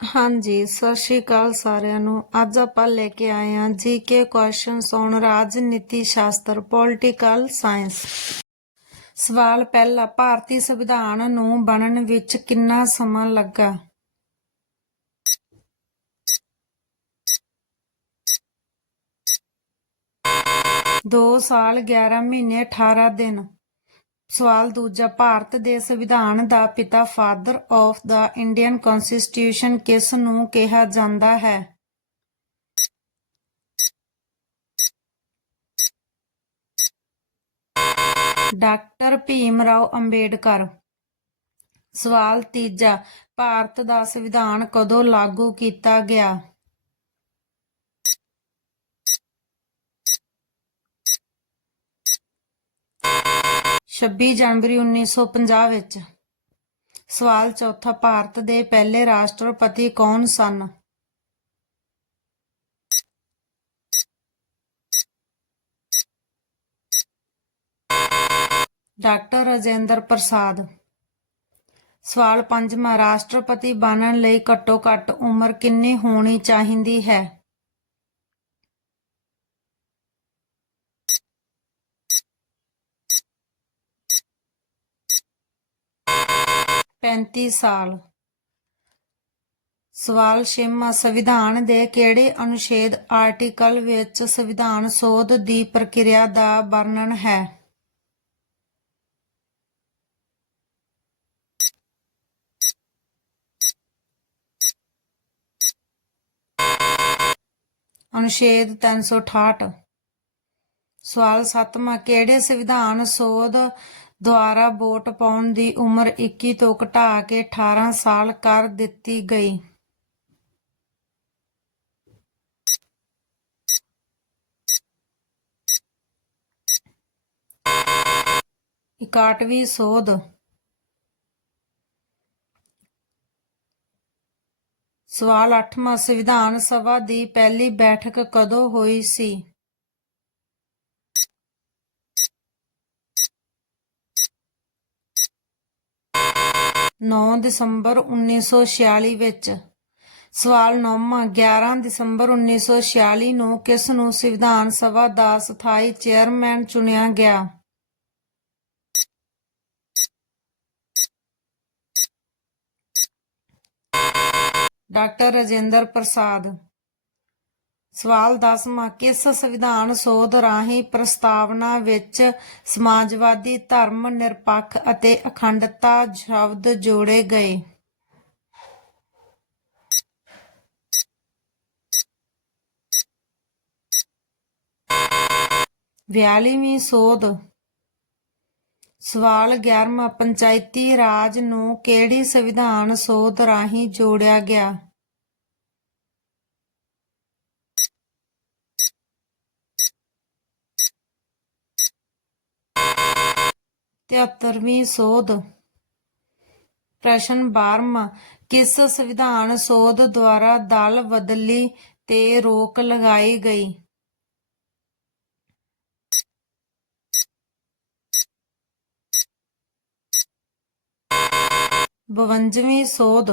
ਹਾਂਜੀ, ਸਤਿ ਸ਼੍ਰੀ ਅਕਾਲ ਸਾਰਿਆਂ ਨੂੰ। ਅੱਜ ਆਪਾਂ ਲੈ ਕੇ ਆਏ ਹਾਂ ਜੀਕੇ ਕੁਐਸਚਨਸ ਔਨ ਰਾਜਨੀਤੀ, ਸ਼ਾਸਤਰ ਪੋਲਿਟੀਕਲ ਸਾਇੰਸ ਸਵਾਲ ਪਹਿਲਾ, ਭਾਰਤੀ ਸੰਵਿਧਾਨ ਨੂੰ ਬਣਨ ਵਿੱਚ ਕਿੰਨਾ ਸਮਾਂ ਲੱਗਾ? ਦੋ ਸਾਲ 11 ਮਹੀਨੇ 18 ਦਿਨ। ਸਵਾਲ ਦੂਜਾ, ਭਾਰਤ ਦੇ ਸੰਵਿਧਾਨ ਦਾ ਪਿਤਾ father of the Indian constitution ਕਿਸ ਨੂੰ ਕਿਹਾ ਜਾਂਦਾ ਹੈ? ਡਾਕਟਰ ਭੀਮ ਰਾਓ ਅੰਬੇਡਕਰ। ਸਵਾਲ ਤੀਜਾ, ਭਾਰਤ ਦਾ ਸੰਵਿਧਾਨ ਕਦੋਂ ਲਾਗੂ ਕੀਤਾ ਗਿਆ? 26 ਜਨਵਰੀ 1950 ਵਿੱਚ ਸਵਾਲ ਚੌਥਾ ਭਾਰਤ ਦੇ ਪਹਿਲੇ ਰਾਸ਼ਟਰਪਤੀ ਕੌਣ ਸਨ? ਡਾਕਟਰ ਰਾਜੇਂਦਰ ਪ੍ਰਸਾਦ। ਸਵਾਲ ਪੰਜਵਾਂ, ਰਾਸ਼ਟਰਪਤੀ ਬਣਨ ਲਈ ਘੱਟੋ ਘੱਟ ਉਮਰ ਕਿੰਨੀ ਹੋਣੀ ਚਾਹੀਦੀ ਹੈ? ਪੈਂਤੀ ਸਾਲ। ਸਵਾਲ ਛੇਵਾਂ, ਸੰਵਿਧਾਨ ਦੇ ਕਿਹੜੇ ਅਨੁਛੇਦ ਆਰਟੀਕਲ ਵਿੱਚ ਸੰਵਿਧਾਨ ਸੋਧ ਦੀ ਪ੍ਰਕਿਰਿਆ ਦਾ ਵਰਣਨ ਹੈ? ਅਨੁਛੇਦ 368 ਸਵਾਲ 7ਵਾਂ ਕਿਹੜੇ ਸੰਵਿਧਾਨ ਸੋਧ ਦੁਆਰਾ ਵੋਟ ਪਾਉਣ ਦੀ ਉਮਰ 21 ਤੋਂ ਘਟਾ ਕੇ 18 ਸਾਲ ਕਰ ਦਿੱਤੀ ਗਈ। ਇਕਾਟਵੀਂ ਸੋਧ। ਸਵਾਲ 8ਵਾਂ ਸੰਵਿਧਾਨ ਸਭਾ ਦੀ ਪਹਿਲੀ ਬੈਠਕ ਕਦੋਂ ਹੋਈ ਸੀ? 9 ਦਸੰਬਰ 1946 ਵਿੱਚ। ਸਵਾਲ 9ਵਾਂ 11 ਦਸੰਬਰ 1946 ਨੂੰ ਕਿਸ ਨੂੰ ਸੰਵਿਧਾਨ ਸਭਾ ਦਾ ਸਥਾਈ ਚੇਅਰਮੈਨ ਚੁਣਿਆ ਗਿਆ? ਡਾਕਟਰ ਰਾਜੇਂਦਰ ਪ੍ਰਸਾਦ। ਸਵਾਲ 10ਵਾਂ ਕਿਸ ਸੰਵਿਧਾਨ ਸੋਧ ਰਾਹੀਂ ਪ੍ਰਸਤਾਵਨਾ ਵਿੱਚ ਸਮਾਜਵਾਦੀ, ਧਰਮ ਨਿਰਪੱਖ ਅਤੇ ਅਖੰਡਤਾ ਸ਼ਬਦ ਜੋੜੇ ਗਏ? ਬਿਆਲੀਵੀਂ ਸੋਧ। ਸਵਾਲ 11ਵਾਂ ਪੰਚਾਇਤੀ ਰਾਜ ਨੂੰ ਕਿਹੜੀ ਸੰਵਿਧਾਨ ਸੋਧ ਰਾਹੀਂ ਜੋੜਿਆ ਗਿਆ? ਤਿਹੱਤਰਵੀਂ ਸੋਧ। ਪ੍ਰਸ਼ਨ 12ਵਾਂ ਕਿਸ ਸੰਵਿਧਾਨ ਸੋਧ ਦੁਆਰਾ ਦਲ ਬਦਲੀ ਤੇ ਰੋਕ ਲਗਾਈ ਗਈ? ਬਵੰਜਵੀਂ ਸੋਧ।